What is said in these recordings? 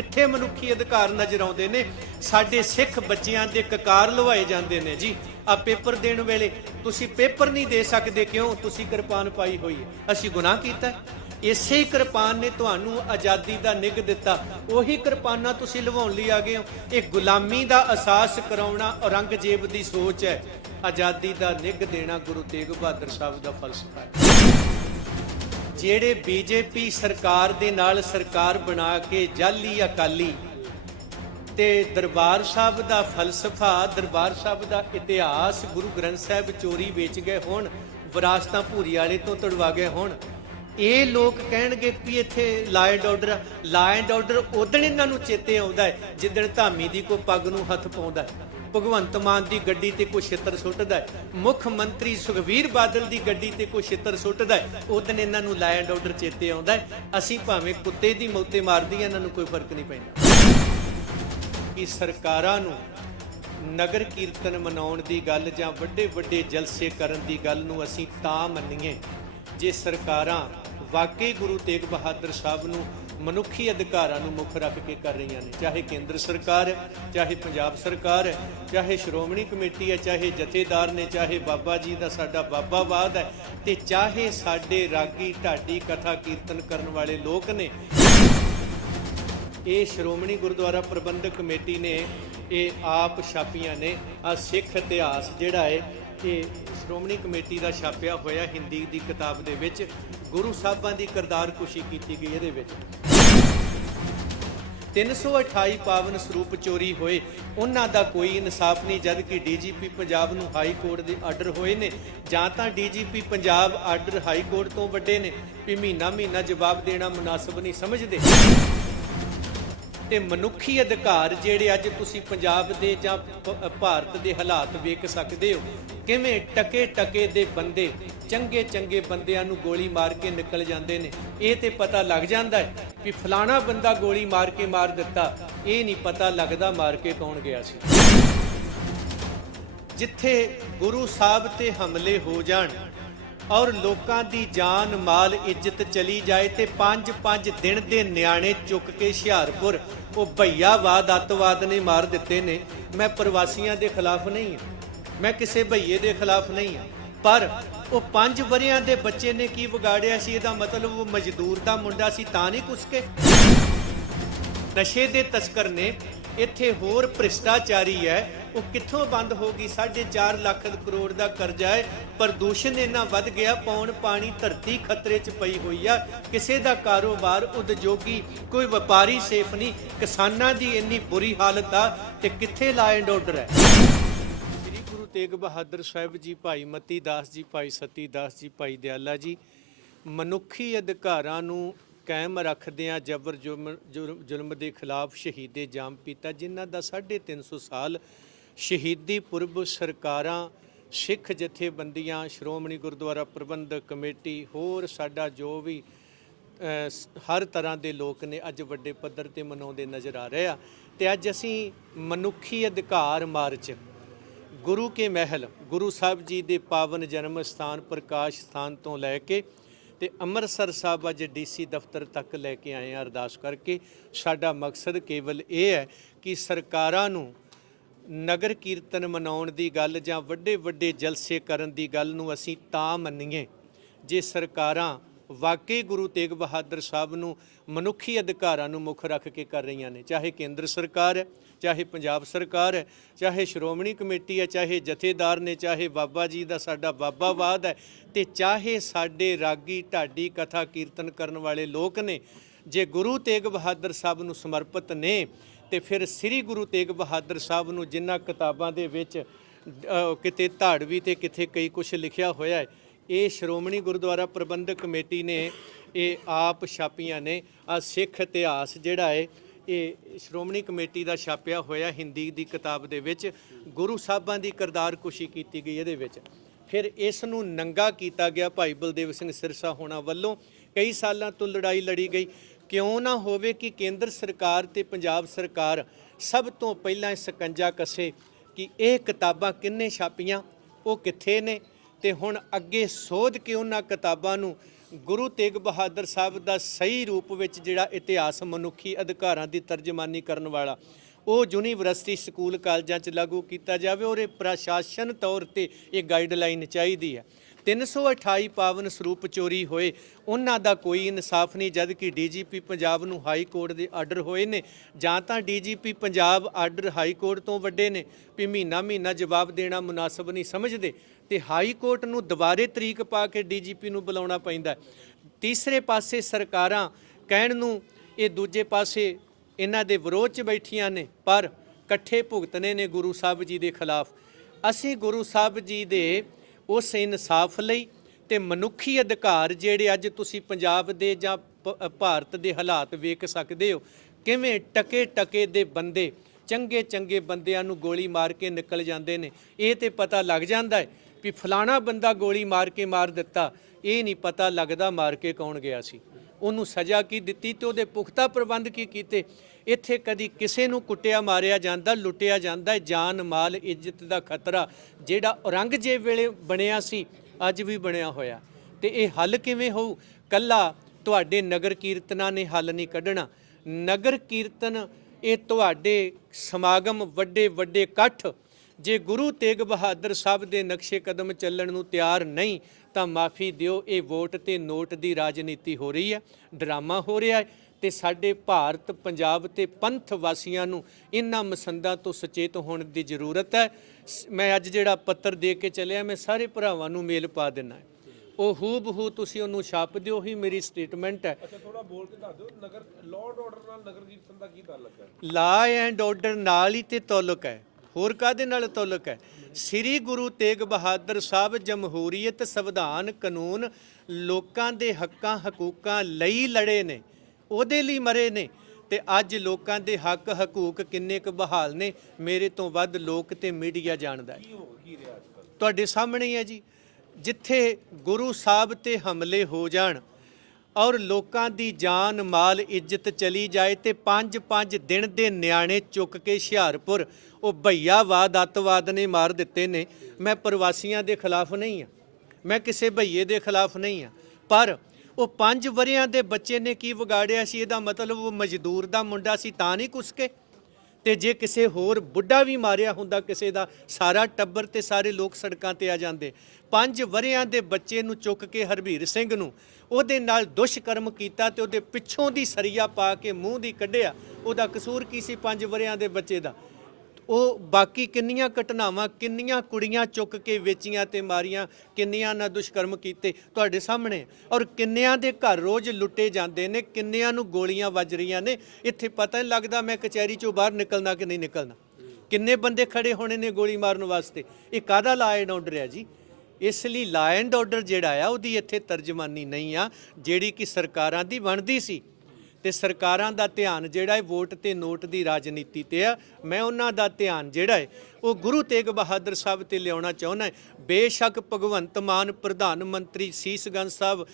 ਕਿੱਥੇ ਮਨੁੱਖੀ ਅਧਿਕਾਰ ਨਜ਼ਰ ਆਉਂਦੇ ਨੇ? ਸਾਡੇ ਸਿੱਖ ਬੱਚਿਆਂ ਦੇ ਕਕਾਰ ਲਵਾਏ ਜਾਂਦੇ ਨੇ ਜੀ। ਆ ਪੇਪਰ ਦੇਣ ਵੇਲੇ ਤੁਸੀਂ ਪੇਪਰ ਨਹੀਂ ਦੇ ਸਕਦੇ ਕਿਉਂ? ਤੁਸੀਂ ਕਿਰਪਾਨ ਪਾਈ ਹੋਈ ਹੈ। ਅਸੀਂ ਗੁਨਾਹ ਕੀਤਾ ਹੈ? ਇਸੇ ਕਿਰਪਾਨ ਨੇ ਤੁਹਾਨੂੰ ਆਜ਼ਾਦੀ ਦਾ ਨਿੱਘ ਦਿੱਤਾ। ਉਹੀ ਕਿਰਪਾਨਾਂ ਤੁਸੀਂ ਲਵਾਉਣ ਲਈ ਆ ਗਏ ਹੋ। ਇਹ ਗੁਲਾਮੀ ਦਾ ਅਹਿਸਾਸ ਕਰਾਉਣਾ ਔਰੰਗਜ਼ੇਬ ਦੀ ਸੋਚ ਹੈ। ਆਜ਼ਾਦੀ ਦਾ ਨਿੱਘ ਦੇਣਾ ਗੁਰੂ ਤੇਗ ਬਹਾਦਰ ਸਾਹਿਬ ਦਾ ਫਲਸਫਾ ਹੈ। ਜਿਹੜੇ ਬੀਜੇਪੀ ਸਰਕਾਰ ਦੇ ਨਾਲ ਸਰਕਾਰ ਬਣਾ ਕੇ ਜਾਲੀ ਅਕਾਲੀ ਤੇ ਦਰਬਾਰ ਸਾਹਿਬ ਦਾ ਫਲਸਫਾ, ਦਰਬਾਰ ਸਾਹਿਬ ਦਾ ਇਤਿਹਾਸ ਗੁਰੂ ਗ੍ਰੰਥ ਸਾਹਿਬ ਚੋਰੀ ਵੇਚ ਗਏ ਹੋਣ, ਵਿਰਾਸਤਾਂ ਭੂਰੀ ਵਾਲੇ ਤੋਂ ਤੜਵਾ ਗਏ ਹੋਣ, ਇਹ ਲੋਕ ਕਹਿਣਗੇ ਵੀ ਇੱਥੇ law and order law and order ਉਦੋਂ ਇਹਨਾਂ ਨੂੰ ਚੇਤੇ ਆਉਂਦਾ ਹੈ ਜਿੱਦਣ ਧਾਮੀ ਦੀ ਕੋਈ ਪੱਗ ਨੂੰ ਹੱਥ ਪਾਉਂਦਾ ਹੈ। ਭਗਵੰਤ ਮਾਨ ਦੀ ਗੱਡੀ ਤੇ ਕੋਈ ਛਿੱਤਰ ਸੁੱਟਦਾ ਮੁੱਖ ਮੰਤਰੀ ਸੁਖਵੀਰ ਬਾਦਲ ਦੀ ਗੱਡੀ ਤੇ ਕੋਈ ਛਿੱਤਰ ਸੁੱਟਦਾ ਉਹ ਦਿਨ ਇਹਨਾਂ ਨੂੰ ਲਾ ਐਂਡ ਆਰਡਰ ਚੇਤੇ ਆਉਂਦਾ ਅਸੀਂ ਭਾਵੇਂ ਕੁੱਤੇ ਦੀ ਮੌਤੇ ਮਾਰਦੀ ਇਹਨਾਂ ਨੂੰ ਕੋਈ ਫ਼ਰਕ ਨਹੀਂ ਪੈਂਦਾ। ਕਿ ਸਰਕਾਰਾਂ ਨੂੰ ਨਗਰ ਕੀਰਤਨ ਮਨਾਉਣ ਦੀ ਗੱਲ ਜਾਂ ਵੱਡੇ ਵੱਡੇ ਜਲਸੇ ਕਰਨ ਦੀ ਗੱਲ ਨੂੰ ਅਸੀਂ ਤਾਂ ਮੰਨੀਏ, ਜੇ ਸਰਕਾਰਾਂ ਵਾਕਈ ਗੁਰੂ ਤੇਗ ਬਹਾਦਰ ਸਾਹਿਬ ਨੂੰ ਮਨੁੱਖੀ ਅਧਿਕਾਰਾਂ ਨੂੰ ਮੁੱਖ ਰੱਖ ਕੇ ਕਰ ਰਹੀਆਂ ਨੇ। ਚਾਹੇ ਕੇਂਦਰ ਸਰਕਾਰ ਚਾਹੇ ਪੰਜਾਬ ਸਰਕਾਰ ਹੈ, ਚਾਹੇ ਸ਼੍ਰੋਮਣੀ ਕਮੇਟੀ ਹੈ, ਚਾਹੇ ਜਥੇਦਾਰ ਨੇ, ਚਾਹੇ ਬਾਬਾ ਜੀ ਦਾ ਸਾਡਾ ਬਾਬਾਵਾਦ ਹੈ ਤੇ ਚਾਹੇ ਸਾਡੇ ਰਾਗੀ ਢਾਡੀ ਕਥਾ ਕੀਰਤਨ ਕਰਨ ਵਾਲੇ ਲੋਕ ਨੇ, ਇਹ ਸ਼੍ਰੋਮਣੀ ਗੁਰਦੁਆਰਾ ਪ੍ਰਬੰਧਕ ਕਮੇਟੀ ਨੇ, ਇਹ ਆਪ ਛਾਪੀਆਂ ਨੇ। ਆ ਸਿੱਖ ਇਤਿਹਾਸ ਜਿਹੜਾ ਹੈ, ਇਹ ਸ਼੍ਰੋਮਣੀ ਕਮੇਟੀ ਦਾ ਛਾਪਿਆ ਹੋਇਆ ਹਿੰਦੀ ਦੀ ਕਿਤਾਬ ਦੇ ਵਿੱਚ। ਗੁਰੂ ਸਾਹਿਬਾਂ ਦੀ ਕਰਤਾਰ ਕੁਸ਼ੀ ਕੀਤੀ ਗਈ ਇਹਦੇ ਵਿੱਚ। 328 ਪਾਵਨ ਸਰੂਪ ਚੋਰੀ ਹੋਏ। ਉਹਨਾਂ ਦਾ ਕੋਈ ਇਨਸਾਫ ਨਹੀਂ ਜਦ ਕਿ ਡੀਜੀਪੀ ਪੰਜਾਬ ਨੂੰ ਹਾਈ ਕੋਰਟ ਦੇ ਆਰਡਰ ਹੋਏ ਨੇ। ਜਾਂ ਤਾਂ DGP Punjab order high court ਤੋਂ ਵੱਡੇ ਨੇ। ਵੀ ਮਹੀਨਾ ਮਹੀਨਾ ਜਵਾਬ ਦੇਣਾ ਮੁਨਾਸਬ ਨਹੀਂ ਸਮਝਦੇ। ਤੇ ਮਨੁੱਖੀ ਅਧਿਕਾਰ ਜਿਹੜੇ ਅੱਜ ਤੁਸੀਂ ਪੰਜਾਬ ਦੇ ਜਾਂ ਭਾਰਤ ਦੇ ਹਾਲਾਤ ਵੇਖ ਸਕਦੇ ਹੋ। ਕਿਵੇਂ ਟਕੇ ਟਕੇ ਦੇ ਬੰਦੇ ਚੰਗੇ ਚੰਗੇ ਬੰਦਿਆਂ ਨੂੰ ਗੋਲੀ ਮਾਰ ਕੇ ਨਿਕਲ ਜਾਂਦੇ ਨੇ। ਇਹ ਤੇ ਪਤਾ ਲੱਗ ਜਾਂਦਾ ਹੈ ਕਿ ਫਲਾਣਾ ਬੰਦਾ ਗੋਲੀ ਮਾਰ ਕੇ ਮਾਰ ਦਿੱਤਾ। ਇਹ ਨਹੀਂ ਪਤਾ ਲੱਗਦਾ ਮਾਰ ਕੇ ਕੌਣ ਗਿਆ ਸੀ। ਜਿੱਥੇ ਗੁਰੂ ਸਾਹਿਬ ਤੇ ਹਮਲੇ ਹੋ ਜਾਣ ਔਰ ਲੋਕਾਂ ਦੀ ਜਾਨ ਮਾਲ ਇੱਜ਼ਤ ਚਲੀ ਜਾਏ ਤੇ ਪੰਜ ਪੰਜ ਦਿਨ ਦੇ ਨਿਆਣੇ ਚੁੱਕ ਕੇ ਹੁਸ਼ਿਆਰਪੁਰ, ਉਹ ਭਈਆਵਾਦ ਅੱਤਵਾਦ ਨੇ ਮਾਰ ਦਿੱਤੇ ਨੇ। ਮੈਂ ਪ੍ਰਵਾਸੀਆਂ ਦੇ ਖਿਲਾਫ ਨਹੀਂ ਹਾਂ। ਮੈਂ ਕਿਸੇ ਭਈਏ ਦੇ ਖਿਲਾਫ ਨਹੀਂ ਹਾਂ। ਪਰ ਉਹ ਪੰਜ ਵਰਿਆਂ ਦੇ ਬੱਚੇ ਨੇ ਕੀ ਵਿਗਾੜਿਆ ਸੀ? ਇਹਦਾ ਮਤਲਬ ਉਹ ਮਜ਼ਦੂਰ ਦਾ ਮੁੰਡਾ ਸੀ, ਤਾਂ ਨਹੀਂ ਕੁਸਕੇ ਨਸ਼ੇ ਦੇ ਤਸਕਰ ਨੇ। ਇੱਥੇ ਹੋਰ ਭ੍ਰਿਸ਼ਟਾਚਾਰੀ ਹੈ। ਉਹ ਕਿੱਥੋਂ ਬੰਦ ਹੋ ਹੋਗੀ 4.5 ਲੱਖ ਕਰੋੜ ਦਾ ਕਰਜ਼ਾ ਹੈ। ਪ੍ਰਦੂਸ਼ਣ ਇੰਨਾ ਵੱਧ ਗਿਆ, ਪੌਣ ਪਾਣੀ ਧਰਤੀ ਖਤਰੇ 'ਚ ਪਈ ਹੋਈ ਆ। ਕਿਸੇ ਦਾ ਕਾਰੋਬਾਰ, ਉਦਯੋਗੀ, ਕੋਈ ਵਪਾਰੀ ਸੇਫ ਨਹੀਂ। ਕਿਸਾਨਾਂ ਦੀ ਇੰਨੀ ਬੁਰੀ ਹਾਲਤ ਆ ਤੇ ਕਿੱਥੇ ਲਾ ਐਂਡ ਆਰਡਰ ਹੈ? ਸ੍ਰੀ ਗੁਰੂ ਤੇਗ ਬਹਾਦਰ ਸਾਹਿਬ ਜੀ, ਭਾਈ ਮਤੀ ਦਾਸ ਜੀ, ਭਾਈ ਸਤੀ ਦਾਸ ਜੀ, ਭਾਈ ਦਿਆਲਾ ਜੀ, ਮਨੁੱਖੀ ਅਧਿਕਾਰਾਂ ਨੂੰ ਕਾਇਮ ਰੱਖਦਿਆਂ ਜਬਰ ਜ਼ੁਲਮ ਜ਼ੁਲਮ- ਜ਼ੁਲਮ ਦੇ ਖਿਲਾਫ ਸ਼ਹੀਦੇ ਜਾਮ ਪੀਤਾ, ਜਿਨ੍ਹਾਂ ਦਾ 350 ਸਾਲ ਸ਼ਹੀਦੀ ਪੁਰਬ ਸਰਕਾਰਾਂ, ਸਿੱਖ ਜਥੇਬੰਦੀਆਂ, ਸ਼੍ਰੋਮਣੀ ਗੁਰਦੁਆਰਾ ਪ੍ਰਬੰਧਕ ਕਮੇਟੀ, ਹੋਰ ਸਾਡਾ ਜੋ ਵੀ ਹਰ ਤਰ੍ਹਾਂ ਦੇ ਲੋਕ ਨੇ ਅੱਜ ਵੱਡੇ ਪੱਧਰ ਤੇ ਮਨਾਉਂਦੇ ਨਜ਼ਰ ਆ ਰਹੇ ਆ। ਤੇ ਅੱਜ ਅਸੀਂ ਮਨੁੱਖੀ ਅਧਿਕਾਰ ਮਾਰਚ, ਗੁਰੂ ਕੇ ਮਹਿਲ, ਗੁਰੂ ਸਾਹਿਬ ਜੀ ਦੇ ਪਾਵਨ ਜਨਮ ਸਥਾਨ, ਪ੍ਰਕਾਸ਼ ਸਥਾਨ ਤੋਂ ਲੈ ਕੇ ਤੇ ਅੰਮ੍ਰਿਤਸਰ ਸਾਹਿਬ ਅੱਜ ਡੀਸੀ ਦਫ਼ਤਰ ਤੱਕ ਲੈ ਕੇ ਆਏ ਆ ਅਰਦਾਸ ਕਰਕੇ। ਸਾਡਾ ਮਕਸਦ ਕੇਵਲ ਇਹ ਹੈ ਕਿ ਸਰਕਾਰਾਂ ਨੂੰ ਨਗਰ ਕੀਰਤਨ ਮਨਾਉਣ ਦੀ ਗੱਲ ਜਾਂ ਵੱਡੇ ਵੱਡੇ ਜਲਸੇ ਕਰਨ ਦੀ ਗੱਲ ਨੂੰ ਅਸੀਂ ਤਾਂ ਮੰਨੀਏ, ਜੇ ਸਰਕਾਰਾਂ ਵਾਕਈ ਗੁਰੂ ਤੇਗ ਬਹਾਦਰ ਸਾਹਿਬ ਨੂੰ ਮਨੁੱਖੀ ਅਧਿਕਾਰਾਂ ਨੂੰ ਮੁੱਖ ਰੱਖ ਕੇ ਕਰ ਰਹੀਆਂ ਨੇ, ਚਾਹੇ ਕੇਂਦਰ ਸਰਕਾਰ ਹੈ, ਚਾਹੇ ਪੰਜਾਬ ਸਰਕਾਰ ਹੈ, ਚਾਹੇ ਸ਼੍ਰੋਮਣੀ ਕਮੇਟੀ ਹੈ, ਚਾਹੇ ਜਥੇਦਾਰ ਨੇ, ਚਾਹੇ ਬਾਬਾ ਜੀ ਦਾ ਸਾਡਾ ਬਾਬਾਵਾਦ ਹੈ ਤੇ ਚਾਹੇ ਸਾਡੇ ਰਾਗੀ ਢਾਡੀ ਕਥਾ ਕੀਰਤਨ ਕਰਨ ਵਾਲੇ ਲੋਕ ਨੇ, ਜੇ ਗੁਰੂ ਤੇਗ ਬਹਾਦਰ ਸਾਹਿਬ ਨੂੰ ਸਮਰਪਿਤ ਨੇ ਤੇ ਫਿਰ ਸ੍ਰੀ ਗੁਰੂ ਤੇਗ ਬਹਾਦਰ ਸਾਹਿਬ ਨੂੰ ਜਿਨ੍ਹਾਂ ਕਿਤਾਬਾਂ ਦੇ ਵਿੱਚ ਕਿਤੇ ਧਾੜਵੀ ਤੇ ਕਿਤੇ ਕਈ ਕੁਝ ਲਿਖਿਆ ਹੋਇਆ ਹੈ, ਇਹ ਸ਼੍ਰੋਮਣੀ ਗੁਰਦੁਆਰਾ ਪ੍ਰਬੰਧਕ ਕਮੇਟੀ ਨੇ, ਇਹ ਆਪ ਛਾਪੀਆਂ ਨੇ ਆ ਸਿੱਖ ਇਤਿਹਾਸ ਜਿਹੜਾ ਹੈ, ਇਹ ਸ਼੍ਰੋਮਣੀ ਕਮੇਟੀ ਦਾ ਛਾਪਿਆ ਹੋਇਆ ਹਿੰਦੀ ਦੀ ਕਿਤਾਬ ਦੇ ਵਿੱਚ, ਗੁਰੂ ਸਾਹਿਬਾਂ ਦੀ ਕਰਤਾਰ ਕੁਸ਼ੀ ਕੀਤੀ ਗਈ ਇਹਦੇ ਵਿੱਚ। ਫਿਰ ਇਸ ਨੂੰ ਨੰਗਾ ਕੀਤਾ ਗਿਆ ਭਾਈ ਬਲਦੇਵ ਸਿੰਘ ਸਿਰਸਾ ਹੋਣਾ ਵੱਲੋਂ, ਕਈ ਸਾਲਾਂ ਤੋਂ ਲੜਾਈ ਲੜੀ ਗਈ ਕਿਉਂ ਨਾ ਹੋਵੇ ਕਿ ਕੇਂਦਰ ਸਰਕਾਰ ਤੇ ਪੰਜਾਬ ਸਰਕਾਰ ਸਭ ਤੋਂ ਪਹਿਲਾਂ ਸਕੰਜਾ ਕਸੇ ਕਿ ਇਹ ਕਿਤਾਬਾਂ ਕਿੰਨੇ ਛਾਪੀਆਂ, ਉਹ ਕਿੱਥੇ ਨੇ ਤੇ ਹੁਣ ਅੱਗੇ ਸੋਧ ਕੇ ਉਹਨਾਂ ਕਿਤਾਬਾਂ ਨੂੰ ਗੁਰੂ ਤੇਗ ਬਹਾਦਰ ਸਾਹਿਬ ਦਾ ਸਹੀ ਰੂਪ ਵਿੱਚ ਜਿਹੜਾ ਇਤਿਹਾਸ ਮਨੁੱਖੀ ਅਧਿਕਾਰਾਂ ਦੀ ਤਰਜਮਾਨੀ ਕਰਨ ਵਾਲਾ, ਉਹ ਯੂਨੀਵਰਸਿਟੀ ਸਕੂਲ ਕਾਲਜਾਂ 'ਚ ਲਾਗੂ ਕੀਤਾ ਜਾਵੇ ਔਰ ਇਹ ਪ੍ਰਸ਼ਾਸਨ ਤੌਰ ਤੇ ਇਹ ਗਾਈਡਲਾਈਨ ਚਾਹੀਦੀ ਹੈ। 328 ਪਾਵਨ ਸਰੂਪ ਚੋਰੀ ਹੋਏ। ਉਹਨਾਂ ਦਾ ਕੋਈ ਇਨਸਾਫ ਨਹੀਂ ਜਦ ਕਿ ਡੀਜੀਪੀ ਪੰਜਾਬ ਨੂੰ ਹਾਈ ਕੋਰਟ ਦੇ ਆਰਡਰ ਹੋਏ ਨੇ। ਜਾਂ ਤਾਂ DGP Punjab order high court ਤੋਂ ਵੱਡੇ ਨੇ, ਵੀ ਮਹੀਨਾ ਮਹੀਨਾ ਜਵਾਬ ਦੇਣਾ ਮੁਨਾਸਬ ਨਹੀਂ ਸਮਝਦੇ। ਤੇ ਹਾਈ ਕੋਰਟ ਨੂੰ ਦੁਬਾਰੇ ਤਰੀਕ ਪਾ ਕੇ ਡੀਜੀਪੀ ਨੂੰ ਬੁਲਾਉਣਾ ਪੈਂਦਾ ਤੀਸਰੇ ਪਾਸੇ ਸਰਕਾਰਾਂ ਕਹਿਣ ਨੂੰ ਇਹ ਦੂਜੇ ਪਾਸੇ ਇਹਨਾਂ ਦੇ ਵਿਰੋਧ 'ਚ ਬੈਠੀਆਂ ਨੇ, ਪਰ ਇਕੱਠੇ ਭੁਗਤਨੇ ਨੇ ਗੁਰੂ ਸਾਹਿਬ ਜੀ ਦੇ ਖਿਲਾਫ। ਅਸੀਂ ਗੁਰੂ ਸਾਹਿਬ ਜੀ ਦੇ ਉਸ ਇਨਸਾਫ ਲਈ ਤੇ ਮਨੁੱਖੀ ਅਧਿਕਾਰ ਜਿਹੜੇ ਅੱਜ ਤੁਸੀਂ ਪੰਜਾਬ ਦੇ ਜਾਂ ਪ- ਭਾਰਤ ਦੇ ਹਾਲਾਤ ਵੇਖ ਸਕਦੇ ਹੋ, ਕਿਵੇਂ ਟਕੇ ਟਕੇ ਦੇ ਬੰਦੇ ਚੰਗੇ ਚੰਗੇ ਬੰਦਿਆਂ ਨੂੰ ਗੋਲੀ ਮਾਰ ਕੇ ਨਿਕਲ ਜਾਂਦੇ ਨੇ। ਇਹ ਤੇ ਪਤਾ ਲੱਗ ਜਾਂਦਾ ਹੈ ਵੀ ਫਲਾਣਾ ਬੰਦਾ ਗੋਲੀ ਮਾਰ ਕੇ ਮਾਰ ਦਿੱਤਾ, ਇਹ ਨਹੀਂ ਪਤਾ ਲੱਗਦਾ ਮਾਰ ਕੇ ਕੌਣ ਗਿਆ ਸੀ। ਉਹਨੂੰ ਸਜ਼ਾ ਕੀ ਦਿੱਤੀ ਤੇ ਉਹਦੇ ਪੁਖਤਾ ਪ੍ਰਬੰਧ ਕੀ ਕੀਤੇ? ਇੱਥੇ ਕਦੀ ਕਿਸੇ ਨੂੰ ਕੁੱਟਿਆ ਮਾਰਿਆ ਜਾਂਦਾ, ਲੁੱਟਿਆ ਜਾਂਦਾ ਹੈ। ਜਾਨ, ਮਾਲ, ਇੱਜ਼ਤ ਦਾ ਖਤਰਾ ਜਿਹੜਾ ਔਰੰਗਜ਼ੇਬ ਵੇਲੇ ਬਣਿਆ ਸੀ, ਅੱਜ ਵੀ ਬਣਿਆ ਹੋਇਆ। ਤੇ ਇਹ ਹੱਲ ਕਿਵੇਂ ਹੋਊ? ਕੱਲਾ ਤੁਹਾਡੇ ਨਗਰ ਕੀਰਤਨਾਂ ਨੇ ਹੱਲ ਨਹੀਂ ਕੱਢਣਾ। ਨਗਰ ਕੀਰਤਨ ਇਹ ਤੁਹਾਡੇ ਸਮਾਗਮ ਵੱਡੇ ਵੱਡੇ ਇਕੱਠ। ਜੇ ਗੁਰੂ ਤੇਗ ਬਹਾਦਰ ਸਾਹਿਬ ਦੇ ਨਕਸ਼ੇ ਕਦਮ ਚੱਲਣ ਨੂੰ ਤਿਆਰ ਨਹੀਂ, ਤਾਂ ਮਾਫੀ ਦਿਓ, ਇਹ ਵੋਟ ਤੇ ਨੋਟ ਦੀ ਰਾਜਨੀਤੀ ਹੋ ਰਹੀ ਹੈ, ਡਰਾਮਾ ਹੋ ਰਿਹਾ ਹੈ। ਤੇ ਸਾਡੇ ਭਾਰਤ ਪੰਜਾਬ ਤੇ ਪੰਥ ਵਾਸੀਆਂ ਨੂੰ ਇਹਨਾਂ ਮਸੰਦਾਂ ਤੋਂ ਸੁਚੇਤ ਹੋਣ ਦੀ ਜ਼ਰੂਰਤ ਹੈ। ਮੈਂ ਅੱਜ ਜਿਹੜਾ ਪੱਤਰ ਦੇ ਕੇ ਚੱਲਿਆ ਮੈਂ ਸਾਰੇ ਭਰਾਵਾਂ ਨੂੰ ਮੇਲ ਪਾ ਦੇਣਾ ਉਹ ਹੂਬ ਹੂ ਤੁਸੀਂ ਉਹਨੂੰ ਛਾਪ ਦਿਓ ਹੀ ਮੇਰੀ ਸਟੇਟਮੈਂਟ ਹੈ। ਅੱਛਾ ਥੋੜਾ ਬੋਲ ਕੇ ਦੱਸ ਦਿਓ ਨਗਰ ਲਾਰਡ ਆਰਡਰ ਨਾਲ ਨਗਰ ਕੀਰਤਨ ਦਾ ਕੀ ਤਾਲੁਕ ਹੈ? ਲਾ ਐਂਡ ਆਰਡਰ ਨਾਲ ਹੀ ਤੇ ਤਾਲੁਕ ਹੈ। ਹੋਰ ਕਾਦੇ ਨਾਲ ਤਾਲੁਕ ਹੈ? ਸ੍ਰੀ ਗੁਰੂ ਤੇਗ ਬਹਾਦਰ ਸਾਹਿਬ ਜਮਹੂਰੀਅਤ ਸੰਵਿਧਾਨ ਕਾਨੂੰਨ ਲੋਕਾਂ ਦੇ ਹੱਕਾਂ ਹਕੂਕਾਂ ਲਈ ਲੜੇ ਨੇ। ਉਹਦੇ ਲਈ ਮਰੇ ਨੇ। ਤੇ ਅੱਜ ਲੋਕਾਂ ਦੇ ਹੱਕ ਹਕੂਕ ਕਿੰਨੇ ਕੁ ਬਹਾਲ ਨੇ ਮੇਰੇ ਤੋਂ ਵੱਧ ਲੋਕ ਤੇ ਮੀਡੀਆ ਜਾਣਦਾ ਹੈ। ਤੁਹਾਡੇ ਸਾਹਮਣੇ ਹੀ ਹੈ ਜੀ। ਜਿੱਥੇ ਗੁਰੂ ਸਾਹਿਬ ਤੇ ਹਮਲੇ ਹੋ ਜਾਣ ਔਰ ਲੋਕਾਂ ਦੀ ਜਾਨ ਮਾਲ ਇੱਜ਼ਤ ਚਲੀ ਜਾਏ ਤੇ ਪੰਜ ਪੰਜ ਦਿਨ ਦੇ ਨਿਆਣੇ ਚੁੱਕ ਕੇ ਹੁਸ਼ਿਆਰਪੁਰ ਉਹ ਭਈਆਵਾਦ ਅੱਤਵਾਦ ਨੇ ਮਾਰ ਦਿੱਤੇ ਨੇ। ਮੈਂ ਪ੍ਰਵਾਸੀਆਂ ਦੇ ਖਿਲਾਫ ਨਹੀਂ ਆ ਮੈਂ ਕਿਸੇ ਭਈਏ ਦੇ ਖਿਲਾਫ ਨਹੀਂ ਆ ਪਰ ਉਹ ਪੰਜ ਵਰਿਆਂ ਦੇ ਬੱਚੇ ਨੇ ਕੀ ਵਿਗਾੜਿਆ ਸੀ? ਇਹਦਾ ਮਤਲਬ ਉਹ ਮਜ਼ਦੂਰ ਦਾ ਮੁੰਡਾ ਸੀ, ਤਾਂ ਨਹੀਂ ਕੁਸਕੇ ਤੇ ਜੇ ਕਿਸੇ ਹੋਰ ਬੁੱਢਾ ਵੀ ਮਾਰਿਆ ਹੁੰਦਾ ਕਿਸੇ ਦਾ, ਸਾਰਾ ਟੱਬਰ ਤੇ ਸਾਰੇ ਲੋਕ ਸੜਕਾਂ ਤੇ ਆ ਜਾਂਦੇ। ਪੰਜ ਵਰਿਆਂ ਦੇ ਬੱਚੇ ਨੂੰ ਚੁੱਕ ਕੇ ਹਰਬੀਰ ਸਿੰਘ ਨੂੰ, ਉਹਦੇ ਨਾਲ ਦੁਸ਼ਕਰਮ ਕੀਤਾ ਤੇ ਉਹਦੇ ਪਿੱਛੋਂ ਦੀ ਸਰੀਆ ਪਾ ਕੇ ਮੂੰਹ ਦੀ ਕੱਢਿਆ। ਉਹਦਾ ਕਸੂਰ ਕੀ ਸੀ ਪੰਜ ਵਰਿਆਂ ਦੇ ਬੱਚੇ ਦਾ? ਉਹ ਬਾਕੀ ਕਿੰਨੀਆਂ ਘਟਨਾਵਾਂ, ਕਿੰਨੀਆਂ ਕੁੜੀਆਂ ਚੁੱਕ ਕੇ ਵੇਚੀਆਂ ਤੇ ਮਾਰੀਆਂ, ਕਿੰਨੀਆਂ ਨਾਲ ਦੁਸ਼ਕਰਮ ਕੀਤੇ ਤੁਹਾਡੇ ਸਾਹਮਣੇ। ਔਰ ਕਿੰਨਿਆਂ ਦੇ ਘਰ ਰੋਜ਼ ਲੁੱਟੇ ਜਾਂਦੇ ਨੇ, ਕਿੰਨਿਆਂ ਨੂੰ ਗੋਲੀਆਂ ਵੱਜ ਰਹੀਆਂ ਨੇ, ਇੱਥੇ ਪਤਾ ਨਹੀਂ ਲੱਗਦਾ ਮੈਂ ਕਚਹਿਰੀ ਚੋਂ ਬਾਹਰ ਨਿਕਲਣਾ ਕਿ ਨਹੀਂ ਨਿਕਲਣਾ। ਕਿੰਨੇ ਬੰਦੇ ਖੜੇ ਹੋਣੇ ਨੇ ਗੋਲੀ ਮਾਰਨ ਵਾਸਤੇ? ਇਹ ਕਾਹਦਾ ਲਾ ਐਂਡ ਆਰਡਰ ਹੈ ਜੀ? ਇਸ ਲਈ ਲਾ ਐਂਡ ਆਰਡਰ ਜਿਹੜਾ ਆ, ਉਹਦੀ ਇੱਥੇ ਤਰਜਮਾਨੀ ਨਹੀਂ ਆ, ਜਿਹੜੀ ਕਿ ਸਰਕਾਰਾਂ ਦੀ ਬਣਦੀ ਸੀ। ਤੇ ਸਰਕਾਰਾਂ ਦਾ ਧਿਆਨ ਜਿਹੜਾ ਹੈ ਵੋਟ ਤੇ ਨੋਟ ਦੀ ਰਾਜਨੀਤੀ ਤੇ ਆ। ਮੈਂ ਉਹਨਾਂ ਦਾ ਧਿਆਨ ਜਿਹੜਾ ਹੈ, ਉਹ ਗੁਰੂ ਤੇਗ ਬਹਾਦਰ ਸਾਹਿਬ ਤੇ ਲਿਆਉਣਾ ਚਾਹੁੰਦਾ ਹੈ। ਬੇਸ਼ੱਕ ਭਗਵੰਤ ਮਾਨ ਪ੍ਰਧਾਨ ਮੰਤਰੀ ਸੀਸਗੰਜ ਸਾਹਿਬ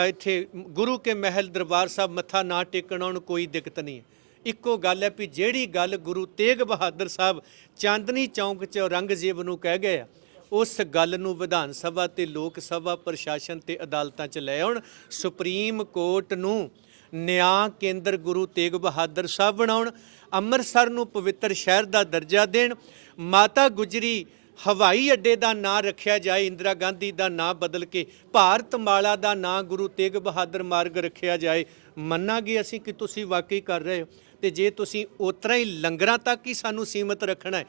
ਇੱਥੇ ਗੁਰੂ ਕੇ ਮਹਿਲ ਦਰਬਾਰ ਸਾਹਿਬ ਮੱਥਾ ਨਾ ਟੇਕਣ ਆਉਣ ਕੋਈ ਦਿੱਕਤ ਨਹੀਂ ਹੈ। ਇੱਕੋ ਗੱਲ ਹੈ ਵੀ ਜਿਹੜੀ ਗੱਲ ਗੁਰੂ ਤੇਗ ਬਹਾਦਰ ਸਾਹਿਬ ਚਾਂਦਨੀ ਚੌਂਕ 'ਚ ਔਰੰਗਜ਼ੇਬ ਨੂੰ ਕਹਿ ਗਏ ਆ, ਉਸ ਗੱਲ ਨੂੰ ਵਿਧਾਨ ਸਭਾ ਤੇ ਲੋਕ ਸਭਾ ਪ੍ਰਸ਼ਾਸਨ ਤੇ ਅਦਾਲਤਾਂ 'ਚ ਲੈ ਆਉਣ। ਸੁਪਰੀਮ ਕੋਰਟ ਨੂੰ ਨਿਆਂ ਕੇਂਦਰ ਗੁਰੂ ਤੇਗ ਬਹਾਦਰ ਸਾਹਿਬ ਬਣਾਉਣ, ਅੰਮ੍ਰਿਤਸਰ ਨੂੰ ਪਵਿੱਤਰ ਸ਼ਹਿਰ ਦਾ ਦਰਜਾ ਦੇਣ, ਮਾਤਾ ਗੁਜਰੀ ਹਵਾਈ ਅੱਡੇ ਦਾ ਨਾਂ ਰੱਖਿਆ ਜਾਏ, ਇੰਦਰਾ ਗਾਂਧੀ ਦਾ ਨਾਂ ਬਦਲ ਕੇ ਭਾਰਤ ਮਾਲਾ ਦਾ ਨਾਂ ਗੁਰੂ ਤੇਗ ਬਹਾਦਰ ਮਾਰਗ ਰੱਖਿਆ ਜਾਏ। ਮੰਨਾਂਗੇ ਅਸੀਂ ਕਿ ਤੁਸੀਂ ਵਾਕਈ ਕਰ ਰਹੇ ਹੋ ਤੇ ਜੇ ਤੁਸੀਂ ਉਤਰਾ ਹੀ ਲੰਗਰਾਂ ਤੱਕ ਹੀ ਸਾਨੂੰ ਸੀਮਤ ਰੱਖਣਾ ਹੈ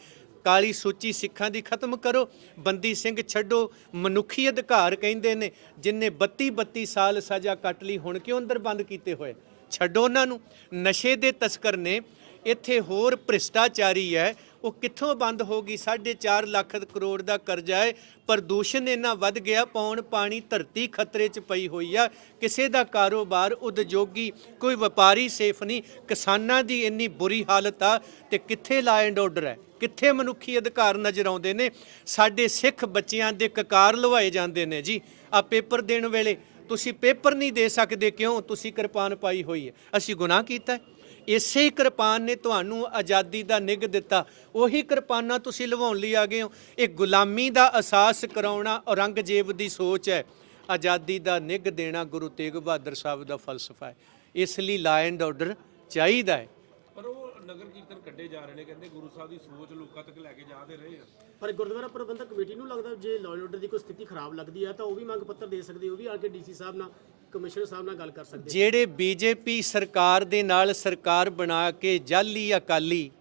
ਕਾਲੀ ਸੂਚੀ ਸਿੱਖਾਂ ਦੀ ਖਤਮ ਕਰੋ। ਬੰਦੀ ਸਿੰਘ ਛੱਡੋ। ਮਨੁੱਖੀ ਅਧਿਕਾਰ ਕਹਿੰਦੇ ਨੇ ਜਿਨਨੇ 32 32 ਸਾਲ ਸਜ਼ਾ ਕੱਟ ਲਈ, ਹੁਣ ਕਿਉਂ ਅੰਦਰ ਬੰਦ ਕੀਤੇ ਹੋਏ? ਛੱਡੋ ਉਹਨਾਂ ਨੂੰ। ਨਸ਼ੇ ਦੇ ਤਸਕਰ ਨੇ। ਇੱਥੇ ਹੋਰ ਭ੍ਰਿਸ਼ਟਾਚਾਰੀ ਹੈ। ਉਹ ਕਿੱਥੋਂ ਬੰਦ ਹੋਗੀ 4.5 ਲੱਖ ਕਰੋੜ ਦਾ ਕਰਜ਼ਾ ਹੈ। ਪ੍ਰਦੂਸ਼ਣ ਇੰਨਾ ਵੱਧ ਗਿਆ, ਪੌਣ ਪਾਣੀ ਧਰਤੀ ਖਤਰੇ 'ਚ ਪਈ ਹੋਈ ਆ। ਕਿਸੇ ਦਾ ਕਾਰੋਬਾਰ ਉਦਯੋਗੀ, ਕੋਈ ਵਪਾਰੀ ਸੇਫ ਨਹੀਂ। ਕਿਸਾਨਾਂ ਦੀ ਇੰਨੀ ਬੁਰੀ ਹਾਲਤ ਆ ਤੇ ਕਿੱਥੇ ਲਾ ਐਂਡ ਆਰਡਰ ਹੈ? ਕਿੱਥੇ ਮਨੁੱਖੀ ਅਧਿਕਾਰ ਨਜ਼ਰ ਆਉਂਦੇ ਨੇ? ਸਾਡੇ ਸਿੱਖ ਬੱਚਿਆਂ ਦੇ ਕਕਾਰ ਲਵਾਏ ਜਾਂਦੇ ਨੇ ਜੀ। ਆ ਪੇਪਰ ਦੇਣ ਵੇਲੇ ਤੁਸੀਂ ਪੇਪਰ ਨਹੀਂ ਦੇ ਸਕਦੇ ਕਿਉਂ? ਤੁਸੀਂ ਕਿਰਪਾਨ ਪਾਈ ਹੋਈ ਹੈ। ਅਸੀਂ ਗੁਨਾਹ ਕੀਤਾ ਹੈ? ਇਸੇ ਕਿਰਪਾਨ ਨੇ ਤੁਹਾਨੂੰ ਆਜ਼ਾਦੀ ਦਾ ਨਿੱਘ ਦਿੱਤਾ। ਉਹੀ ਕਿਰਪਾਨਾਂ ਤੁਸੀਂ ਲਵਾਉਣ ਲਈ ਆ ਗਏ ਹੋ। ਇਹ ਗੁਲਾਮੀ ਦਾ ਅਹਿਸਾਸ ਕਰਾਉਣਾ ਔਰੰਗਜ਼ੇਬ ਦੀ ਸੋਚ ਹੈ। ਆਜ਼ਾਦੀ ਦਾ ਨਿੱਘ ਦੇਣਾ ਗੁਰੂ ਤੇਗ ਬਹਾਦਰ ਸਾਹਿਬ ਦਾ ਫਲਸਫਾ ਹੈ। ਇਸ ਲਈ ਲਾ ਐਂਡ ਆਰਡਰ ਚਾਹੀਦਾ ਹੈ। ਪਰ ਉਹ ਨਗਰ ਕੀਰਤਨ ਕੱਢੇ ਜਾ ਰਹੇ ਨੇ, ਕਹਿੰਦੇ ਗੁਰੂ ਸਾਹਿਬ ਦੀ ਸੋਚ ਲੋਕਾਂ ਤੱਕ ਲੈ ਕੇ ਜਾ ਤੇ ਰਹੇ ਆ। ਪਰ ਗੁਰਦੁਆਰਾ ਪ੍ਰਬੰਧਕ ਕਮੇਟੀ ਨੂੰ ਲੱਗਦਾ ਜੇ ਲਾਅ ਆਰਡਰ ਦੀ ਕੋਈ ਸਥਿਤੀ ਖਰਾਬ ਲੱਗਦੀ ਹੈ ਤਾਂ ਉਹ ਵੀ ਮੰਗ ਪੱਤਰ ਦੇ ਸਕਦੇ, ਉਹ ਵੀ ਆ ਕੇ ਡੀਸੀ ਸਾਹਿਬ ਨਾਲ, ਕਮਿਸ਼ਨਰ ਸਾਹਿਬ ਨਾਲ ਗੱਲ ਕਰ ਸਕਦੇ ਜਿਹੜੇ ਬੀਜੇਪੀ ਸਰਕਾਰ ਦੇ ਨਾਲ ਸਰਕਾਰ ਬਣਾ ਕੇ ਜਾਲੀ ਅਕਾਲੀ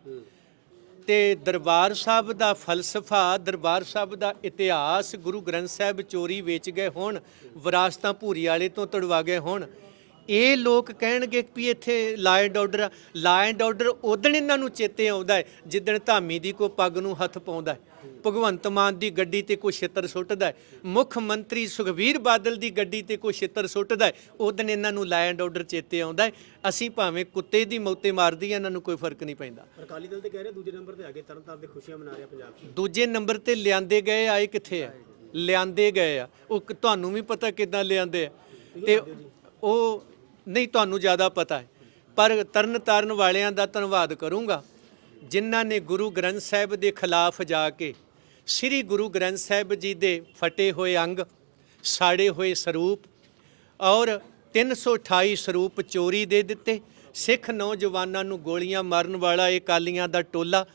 ਤੇ ਦਰਬਾਰ ਸਾਹਿਬ ਦਾ ਫਲਸਫਾ, ਦਰਬਾਰ ਸਾਹਿਬ ਦਾ ਇਤਿਹਾਸ ਗੁਰੂ ਗ੍ਰੰਥ ਸਾਹਿਬ ਚੋਰੀ ਵੇਚ ਗਏ ਹੋਣ, ਵਿਰਾਸਤਾਂ ਭੂਰੀ ਵਾਲੇ ਤੋਂ ਤੜਵਾ ਗਏ ਹੋਣ, ਇਹ ਲੋਕ ਕਹਿਣਗੇ ਵੀ ਇੱਥੇ ਲਾ ਆਰਡਰ ਲਾ ਆਰਡਰ ਉਦੋਂ ਇਹਨਾਂ ਨੂੰ ਚੇਤੇ ਆਉਂਦਾ ਹੈ, ਜਿੱਦਣ ਧਾਮੀ ਦੀ ਕੋ ਪੱਗ ਨੂੰ ਹੱਥ ਪਾਉਂਦਾ ਹੈ। ਭਗਵੰਤ ਮਾਨ ਦੀ ਗੱਡੀ ਤੇ ਕੋਈ ਛਿੱਤਰ ਸੁੱਟਦਾ ਹੈ? ਮੁੱਖ ਮੰਤਰੀ ਸੁਖਵੀਰ ਬਾਦਲ ਦੀ ਗੱਡੀ ਤੇ ਕੋਈ ਛਿੱਤਰ ਸੁੱਟਦਾ ਹੈ? ਉਦੋਂ ਇਹਨਾਂ ਨੂੰ ਲਾ ਐਂਡ ਆਰਡਰ ਚੇਤੇ ਆਉਂਦਾ ਹੈ। ਅਸੀਂ ਭਾਵੇਂ ਕੁੱਤੇ ਦੀ ਮੌਤੇ ਮਾਰਦੀ ਇਹਨਾਂ ਨੂੰ ਕੋਈ ਫ਼ਰਕ ਨਹੀਂ ਪੈਂਦਾ। ਅਕਾਲੀ ਦਲ ਤੇ ਕਹਿ ਰਿਹਾ ਦੂਜੇ ਨੰਬਰ ਤੇ ਆ ਗਏ ਤਰਨਤਾਰਨ ਦੇ ਖੁਸ਼ੀਆਂ ਮਨਾ ਰਿਹਾ ਪੰਜਾਬ ਦੂਜੇ ਨੰਬਰ ਤੇ ਲਿਆਂਦੇ ਗਏ ਆਏ ਕਿੱਥੇ ਆ? ਲਿਆਂਦੇ ਗਏ ਆ। ਉਹ ਤੁਹਾਨੂੰ ਵੀ ਪਤਾ ਕਿਦਾਂ ਲਿਆਂਦੇ ਆ। ਤੇ ਉਹ ਨਹੀਂ ਤੁਹਾਨੂੰ ਜ਼ਿਆਦਾ ਪਤਾ ਹੈ। ਪਰ ਤਰਨ ਤਾਰਨ ਵਾਲਿਆਂ ਦਾ ਧੰਨਵਾਦ ਕਰੂੰਗਾ। ਜਿਨ੍ਹਾਂ ਨੇ ਗੁਰੂ ਗ੍ਰੰਥ ਸਾਹਿਬ ਦੇ ਖਿਲਾਫ ਜਾ ਕੇ ਸ੍ਰੀ ਗੁਰੂ ਗ੍ਰੰਥ ਸਾਹਿਬ ਜੀ ਦੇ ਫਟੇ ਹੋਏ ਅੰਗ, ਸਾੜੇ ਹੋਏ ਸਰੂਪ ਔਰ 328 ਸਰੂਪ ਚੋਰੀ ਦੇ ਦਿੱਤੇ। ਸਿੱਖ ਨੌਜਵਾਨਾਂ ਨੂੰ ਗੋਲੀਆਂ ਮਾਰਨ ਵਾਲਾ ਇਹ ਕਾਲੀਆਂ ਦਾ ਟੋਲਾ,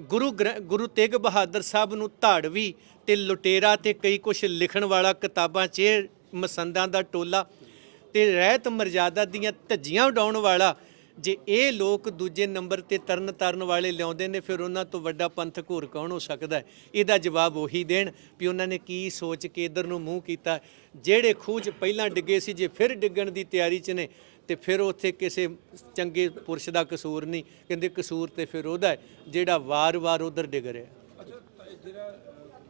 ਗੁਰੂ ਗ੍ਰੰ- ਗੁਰੂ ਤੇਗ ਬਹਾਦਰ ਸਾਹਿਬ ਨੂੰ ਧਾੜਵੀ ਤੇ ਲੁਟੇਰਾ ਤੇ ਕਈ ਕੁਝ ਲਿਖਣ ਵਾਲਾ ਕਿਤਾਬਾਂ 'ਚ ਮਸੰਦਾਂ ਦਾ ਟੋਲਾ ਤੇ ਰਹਿਤ ਮਰਜ਼ਾਦਾ ਦੀਆਂ ਧੱਜੀਆਂ ਉਡਾਉਣ ਵਾਲਾ ਜੇ ਇਹ ਲੋਕ ਦੂਜੇ ਨੰਬਰ ਤੇ ਤਰਨ ਤਰਨ ਵਾਲੇ ਲਿਆਉਂਦੇ ਨੇ, ਫਿਰ ਉਹਨਾਂ ਤੋਂ ਵੱਡਾ ਪੰਥਕ ਹੋਰ ਕੌਣ ਹੋ ਸਕਦਾ? ਹੈ ਇਹਦਾ ਜਵਾਬ ਉਹੀ ਦੇਣ ਵੀ ਉਹਨਾਂ ਨੇ ਕੀ ਸੋਚ ਕੇ ਇਧਰ ਨੂੰ ਮੂੰਹ ਕੀਤਾ। ਜਿਹੜੇ ਖੂਹ 'ਚ ਪਹਿਲਾਂ ਡਿੱਗੇ ਸੀ, ਜੇ ਫਿਰ ਡਿੱਗਣ ਦੀ ਤਿਆਰੀ 'ਚ ਨੇ, ਤੇ ਫਿਰ ਉੱਥੇ ਕਿਸੇ ਚੰਗੇ ਪੁਰਸ਼ ਦਾ ਕਸੂਰ ਨਹੀਂ। ਕਹਿੰਦੇ ਕਸੂਰ ਤੇ ਫਿਰ ਉਹਦਾ ਹੈ, ਜਿਹੜਾ ਵਾਰ-ਵਾਰ ਉਧਰ ਡਿੱਗ ਰਿਹਾ ਅੱਛਾ ਤਾਂ ਇਹ ਜਿਹੜਾ ਅਹ,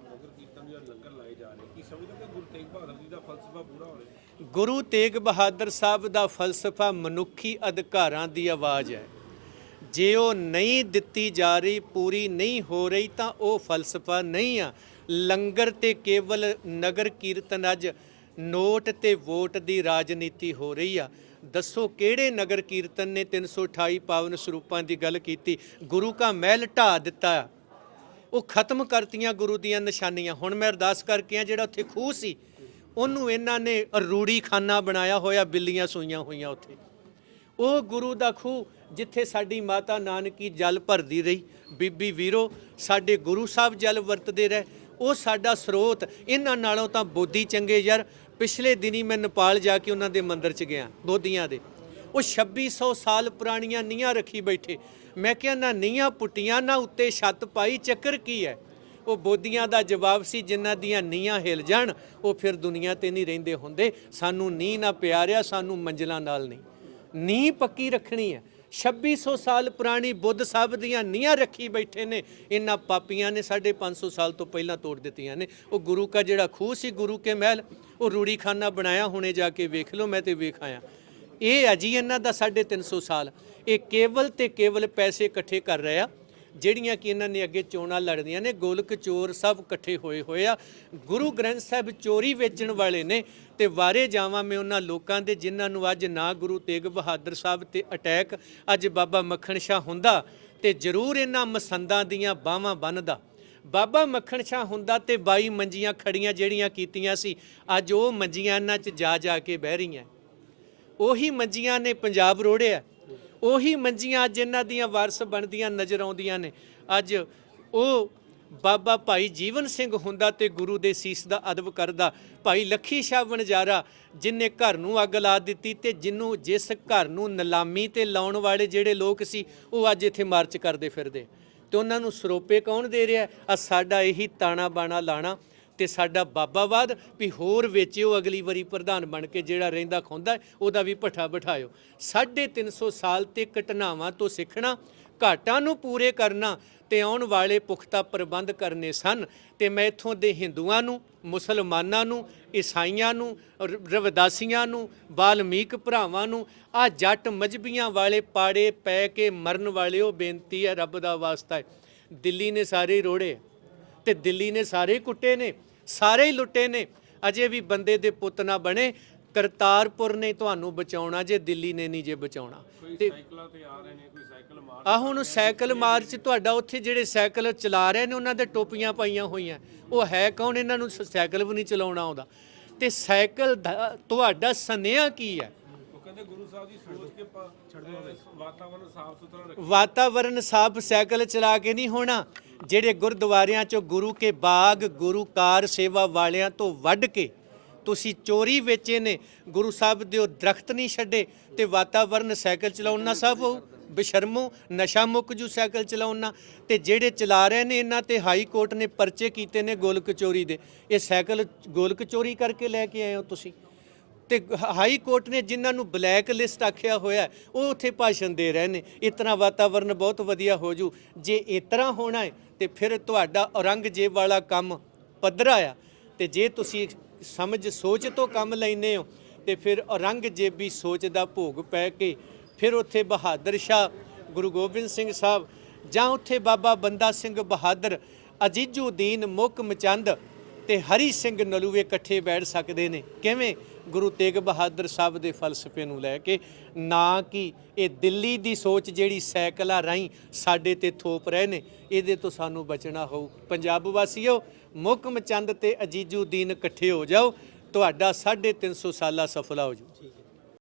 ਨਗਰ ਕੀਰਤਨ ਜਾਂ ਲੰਗਰ ਲਾਏ ਜਾ ਰਹੇ ਕੀ ਸਮਝਦੇ ਕਿ ਗੁਰੂ ਤੇਗ ਬਹਾਦਰ ਜੀ ਦਾ ਫਲਸਫਾ ਪੂਰਾ ਹੋ ਰਿਹਾ ਗੁਰੂ ਤੇਗ ਬਹਾਦਰ ਸਾਹਿਬ ਦਾ ਫਲਸਫਾ ਮਨੁੱਖੀ ਅਧਿਕਾਰਾਂ ਦੀ ਆਵਾਜ਼ ਹੈ। ਜੇ ਉਹ ਨਹੀਂ ਦਿੱਤੀ ਜਾ ਰਹੀ, ਪੂਰੀ ਨਹੀਂ ਹੋ ਰਹੀ, ਤਾਂ ਉਹ ਫਲਸਫਾ ਨਹੀਂ ਆ। ਲੰਗਰ ਤੇ ਕੇਵਲ ਨਗਰ ਕੀਰਤਨ ਅੱਜ ਨੋਟ ਤੇ ਵੋਟ ਦੀ ਰਾਜਨੀਤੀ ਹੋ ਰਹੀ ਆ। ਦੱਸੋ ਕਿਹੜੇ ਨਗਰ ਕੀਰਤਨ ਨੇ 328 ਪਾਵਨ ਸਰੂਪਾਂ ਦੀ ਗੱਲ ਕੀਤੀ? ਗੁਰੂ ਕਾ ਮਹਿਲ ਢਾ ਦਿੱਤਾ। ਉਹ ਖਤਮ ਕਰਤੀਆਂ ਗੁਰੂ ਦੀਆਂ ਨਿਸ਼ਾਨੀਆਂ। ਹੁਣ ਮੈਂ ਅਰਦਾਸ ਕਰਕੇ ਆ, ਜਿਹੜਾ ਉੱਥੇ ਖੂਹ ਸੀ ਉਹਨੂੰ ਇਹਨਾਂ ਨੇ ਰੂੜੀ ਖਾਨਾ ਬਣਾਇਆ ਹੋਇਆ, ਬਿੱਲੀਆਂ ਸੂਈਆਂ ਹੋਈਆਂ ਉੱਥੇ। ਉਹ ਗੁਰੂ ਦਾ ਖੂਹ ਜਿੱਥੇ ਸਾਡੀ ਮਾਤਾ ਨਾਨਕੀ ਜਲ ਭਰਦੀ ਰਹੀ। ਬੀਬੀ ਵੀਰੋ, ਸਾਡੇ ਗੁਰੂ ਸਾਹਿਬ ਜਲ ਵਰਤਦੇ ਰਹੇ। ਉਹ ਸਾਡਾ ਸਰੋਤ। ਇਹਨਾਂ ਨਾਲੋਂ ਤਾਂ ਬੋਧੀ ਚੰਗੇ ਯਾਰ। ਪਿਛਲੇ ਦਿਨੀ ਮੈਂ ਨੇਪਾਲ ਜਾ ਕੇ ਉਹਨਾਂ ਦੇ ਮੰਦਿਰ 'ਚ ਗਿਆ, ਬੋਧੀਆਂ ਦੇ। ਉਹ 2600 ਸਾਲ ਪੁਰਾਣੀਆਂ ਨੀਹਾਂ ਰੱਖੀ ਬੈਠੇ। ਮੈਂ ਕਿਹਾ, ਨਾ ਨੀਹਾਂ ਪੁੱਟੀਆਂ, ਨਾ ਉੱਤੇ ਛੱਤ ਪਾਈ, ਚੱਕਰ ਕੀ ਹੈ? ਉਹ ਬੋਧੀਆਂ ਦਾ ਜਵਾਬ ਸੀ, ਜਿਨ੍ਹਾਂ ਦੀਆਂ ਨੀਹਾਂ ਹਿਲ ਜਾਣ, ਉਹ ਫਿਰ ਦੁਨੀਆ ਤੇ ਨਹੀਂ ਰਹਿੰਦੇ ਹੁੰਦੇ। ਸਾਨੂੰ ਨੀਂਹ ਨਾ ਪਿਆਰਿਆ, ਸਾਨੂੰ ਮੰਜ਼ਲਾਂ ਨਾਲ ਨਹੀਂ। ਨੀਂਹ ਪੱਕੀ ਰੱਖਣੀ ਹੈ। 2600 ਸਾਲ ਪੁਰਾਣੀ ਬੁੱਧ ਸਾਹਿਬ ਦੀਆਂ ਨੀਹਾਂ ਰੱਖੀ ਬੈਠੇ ਨੇ। ਇਹਨਾਂ ਪਾਪੀਆਂ ਨੇ ਸਾਡੇ 500 ਸਾਲ ਤੋਂ ਪਹਿਲਾਂ ਤੋੜ ਦਿੱਤੀਆਂ ਨੇ। ਉਹ ਗੁਰੂ ਕਾ ਜਿਹੜਾ ਖੂਹ ਸੀ, ਗੁਰੂ ਕੇ ਮਹਿਲ, ਉਹ ਰੂੜੀਖਾਨਾ ਬਣਾਇਆ, ਹੁਣੇ ਜਾ ਕੇ ਵੇਖ ਲਓ, ਮੈਂ ਤੇ ਵੇਖ ਆਇਆ। ਇਹ ਹੈ ਜੀ ਇਹਨਾਂ ਦਾ 350 ਸਾਲ। ਇਹ ਕੇਵਲ ਤੇ ਕੇਵਲ ਪੈਸੇ ਇਕੱਠੇ ਕਰ ਰਿਹਾ ਜਿਹੜੀਆਂ ਕਿ ਇਹਨਾਂ ਨੇ ਅੱਗੇ ਚੋਣਾਂ ਲੜਦੀਆਂ ਨੇ, ਗੋਲਕ ਚੋਰ ਸਭ ਇਕੱਠੇ ਹੋਏ ਹੋਏ ਆ। ਗੁਰੂ ਗ੍ਰੰਥ ਸਾਹਿਬ ਚੋਰੀ ਵੇਚਣ ਵਾਲੇ ਨੇ ਤੇ ਵਾਰੇ ਜਾਵਾਂ ਮੈਂ ਉਹਨਾਂ ਲੋਕਾਂ ਦੇ ਜਿਨ੍ਹਾਂ ਨੂੰ ਅੱਜ ਨਾ ਗੁਰੂ ਤੇਗ ਬਹਾਦਰ ਸਾਹਿਬ ਤੇ ਅਟੈਕ, ਅੱਜ ਬਾਬਾ ਮੱਖਣ ਸ਼ਾਹ ਹੁੰਦਾ ਤੇ ਜ਼ਰੂਰ ਇਹਨਾਂ ਮਸੰਦਾਂ ਦੀਆਂ ਬਾਹਾਂ ਬੰਨਦਾ। ਬਾਬਾ ਮੱਖਣ ਸ਼ਾਹ ਹੁੰਦਾ ਤੇ 22 ਮੰਜੀਆਂ ਖੜੀਆਂ ਜਿਹੜੀਆਂ ਕੀਤੀਆਂ ਸੀ, ਅੱਜ ਉਹ ਮੰਜੀਆਂ ਇਹਨਾਂ 'ਚ ਜਾ ਜਾ ਕੇ ਬਹਿ ਰਹੀਆਂ। ਉਹੀ ਮੰਜੀਆਂ ਨੇ ਪੰਜਾਬ ਰੋੜਿਆ। ਉਹੀ ਮੰਜੀਆਂ ਅੱਜ ਇਹਨਾਂ ਦੀਆਂ ਵਾਰਸ ਬਣਦੀਆਂ ਨਜ਼ਰ ਆਉਂਦੀਆਂ ਨੇ। ਅੱਜ ਉਹ ਬਾਬਾ ਭਾਈ ਜੀਵਨ ਸਿੰਘ ਹੁੰਦਾ ਤੇ ਗੁਰੂ ਦੇ ਸੀਸ ਦਾ ਅਦਬ ਕਰਦਾ। ਭਾਈ ਲੱਖੀ ਸ਼ਾਹ ਵਣਜਾਰਾ ਜਿਨੇ ਘਰ ਨੂੰ ਅੱਗ ਲਾ ਦਿੱਤੀ ਤੇ ਜਿੰਨੂੰ ਜਿਸ ਘਰ ਨੂੰ ਨਿਲਾਮੀ ਤੇ ਲਾਉਣ ਵਾਲੇ ਜਿਹੜੇ ਲੋਕ ਸੀ, ਉਹ ਅੱਜ ਇੱਥੇ ਮਾਰਚ ਕਰਦੇ ਫਿਰਦੇ। ਤੇ ਉਹਨਾਂ ਨੂੰ ਸਰੋਪੇ ਕੌਣ ਦੇ ਰਿਹਾ? ਆ ਸਾਡਾ ਇਹੀ ਤਾਣਾ ਬਾਣਾ ਲਾਣਾ। ਤੇ ਸਾਡਾ ਬਾਬਾਵਾਦ ਵੀ ਹੋਰ ਵੇਚਿਓ ਅਗਲੀ ਵਾਰੀ ਪ੍ਰਧਾਨ ਬਣ ਕੇ ਜਿਹੜਾ ਰਹਿੰਦਾ ਖੁੰਦਾ ਉਹਦਾ ਵੀ ਭੱਠਾ ਬਿਠਾਇਓ। 350 ਸਾਲ ਤੇ ਘਟਨਾਵਾਂ ਤੋਂ ਸਿੱਖਣਾ, ਘਾਟਾਂ ਨੂੰ ਪੂਰੇ ਕਰਨਾ ਤੇ ਆਉਣ ਵਾਲੇ ਪੁਖਤਾ ਪ੍ਰਬੰਧ ਕਰਨੇ ਸਨ। ਤੇ ਮੈਂ ਇਥੋਂ ਦੇ ਹਿੰਦੂਆਂ ਨੂੰ, ਮੁਸਲਮਾਨਾਂ ਨੂੰ, ਈਸਾਈਆਂ ਨੂੰ ਰਵਦਾਸੀਆਂ ਨੂੰ ਬਾਲਮੀਕ ਭਰਾਵਾਂ ਨੂੰ, ਆ ਜੱਟ ਮਜਬੀਆਂ ਵਾਲੇ ਪਾੜੇ ਪੈ ਕੇ ਮਰਨ ਵਾਲਿਓ ਬੇਨਤੀ ਹੈ ਰੱਬ ਦਾ ਵਾਸਤਾ ਹੈ। ਦਿੱਲੀ ਨੇ ਸਾਰੇ ਰੋੜੇ, ਤੇ ਦਿੱਲੀ ਨੇ ਸਾਰੇ ਕੁੱਟੇ ਨੇ। ਸਾਰੇ ਹੀ ਲੁੱਟੇ ਨੇ। ਅਜੇ ਵੀ ਬੰਦੇ ਦੇ ਪੁੱਤ ਨਾ ਬਣੇ। ਕਰਤਾਰਪੁਰ ਨੇ ਤੁਹਾਨੂੰ ਬਚਾਉਣਾ ਜੇ ਦਿੱਲੀ ਨੇ ਨਹੀਂ ਜੇ ਬਚਾਉਣਾ। ਸਾਈਕਲਾਂ ਤੇ ਆ ਰਹੇ ਨੇ ਕੋਈ ਸਾਈਕਲ ਮਾਰ ਆ ਹੁਣ ਸਾਈਕਲ ਮਾਰਚ ਤੁਹਾਡਾ ਉੱਥੇ ਜਿਹੜੇ ਸਾਈਕਲ ਚਲਾ ਰਹੇ ਨੇ ਉਹਨਾਂ ਦੇ ਟੋਪੀਆਂ ਪਾਈਆਂ ਹੋਈਆਂ। ਉਹ ਹੈ ਕੌਣ? ਇਹਨਾਂ ਨੂੰ ਸਾਈਕਲ ਵੀ ਨਹੀਂ ਚਲਾਉਣਾ ਆਉਂਦਾ। ਤੇ ਸਾਈਕਲ ਦਾ ਤੁਹਾਡਾ ਸਨੇਹਾ ਕੀ ਹੈ? ਉਹ ਕਹਿੰਦੇ ਗੁਰੂ ਸਾਹਿਬ ਦੀ ਸੋਚ ਕੇ ਪਾ- ਅਹ ਵਾਤਾਵਰਨ ਸਾਫ਼ ਸੁਥਰਾ ਰੱਖੋ। ਵਾਤਾਵਰਨ ਸਾਫ਼ ਸਾਈਕਲ ਚਲਾ ਕੇ ਨਹੀਂ ਹੋਣਾ। ਜਿਹੜੇ ਗੁਰਦੁਆਰਿਆਂ ਚੋਂ ਗੁਰੂ ਕੇ ਬਾਗ, ਗੁਰੂ ਕਾਰ ਸੇਵਾ ਵਾਲਿਆਂ ਤੋਂ ਵੱਢ ਕੇ ਤੁਸੀਂ ਚੋਰੀ ਵੇਚੇ ਨੇ, ਗੁਰੂ ਸਾਹਿਬ ਦੇ ਉਹ ਦਰਖਤ ਨਹੀਂ ਛੱਡੇ ਤੇ ਵਾਤਾਵਰਨ ਸਾਈਕਲ ਚਲਾਉਣ ਨਾਲ ਸਭ ਹੋ, ਬਸ਼ਰਮੋ ਨਸ਼ਾ ਮੁੱਕ ਜੂ ਸਾਈਕਲ ਚਲਾਉਣ ਨਾਲ ਤੇ ਜਿਹੜੇ ਚਲਾ ਰਹੇ ਨੇ ਇਹਨਾਂ ਤੇ ਹਾਈ ਕੋਰਟ ਨੇ ਪਰਚੇ ਕੀਤੇ ਨੇ ਗੋਲਕ ਚੋਰੀ ਦੇ। ਇਹ ਸਾਈਕਲ ਗੋਲਕ ਚੋਰੀ ਕਰਕੇ ਲੈ ਕੇ ਆਏ ਹੋ ਤੁਸੀਂ। ਤੇ ਹਾਈ ਕੋਰਟ ਨੇ ਜਿਨ੍ਹਾਂ ਨੂੰ ਬਲੈਕ ਲਿਸਟ ਆਖਿਆ ਹੋਇਆ ਉਹ ਉੱਥੇ ਭਾਸ਼ਣ ਦੇ ਰਹੇ ਨੇ। ਇਤਨਾ ਵਾਤਾਵਰਨ ਬਹੁਤ ਵਧੀਆ ਹੋ ਜੂ। ਜੇ ਇਤਨਾ ਹੋਣਾ ਹੈ ਤੇ ਫਿਰ ਤੁਹਾਡਾ ਔਰੰਗਜ਼ੇਬ ਵਾਲਾ ਕੰਮ ਪੱਧਰਾ ਆ। ਤੇ ਜੇ ਤੁਸੀਂ ਸਮਝ ਸੋਚ ਤੋਂ ਕੰਮ ਲੈਨੇ ਹੋ, ਤੇ ਫਿਰ ਔਰੰਗਜ਼ੇਬੀ ਸੋਚ ਦਾ ਭੋਗ ਪੈ ਕੇ ਫਿਰ ਉੱਥੇ ਬਹਾਦਰ ਸ਼ਾਹ, ਗੁਰੂ ਗੋਬਿੰਦ ਸਿੰਘ ਸਾਹਿਬ ਜਾਂ ਉੱਥੇ ਬਾਬਾ ਬੰਦਾ ਸਿੰਘ ਬਹਾਦਰ, ਅਜੀਜ਼ੁਦੀਨ ਮੁਕਮਚੰਦ ਤੇ ਹਰੀ ਸਿੰਘ ਨਲੂਏ ਇਕੱਠੇ ਬੈਠ ਸਕਦੇ ਨੇ। ਕਿਵੇਂ? ਗੁਰੂ ਤੇਗ ਬਹਾਦਰ ਸਾਹਿਬ ਦੇ ਫਲਸਫੇ ਨੂੰ ਲੈ ਕੇ, ਨਾ ਕਿ ਇਹ ਦਿੱਲੀ ਦੀ ਸੋਚ ਜਿਹੜੀ ਸਾਈਕਲਾਂ ਰਾਹੀਂ ਸਾਡੇ ਤੇ ਥੋਪ ਰਹੇ ਨੇ, ਇਹਦੇ ਤੋਂ ਸਾਨੂੰ ਬਚਣਾ ਹੋਊ। ਪੰਜਾਬ ਵਾਸੀਓ ਮੁਕਮ ਚੰਦ ਤੇ ਅਜੀਜ਼ੁਦੀਨ ਇਕੱਠੇ ਹੋ ਜਾਓ, ਤੁਹਾਡਾ 350 ਸਾਲਾ ਸਫਲਾ ਹੋ ਜਾਊ।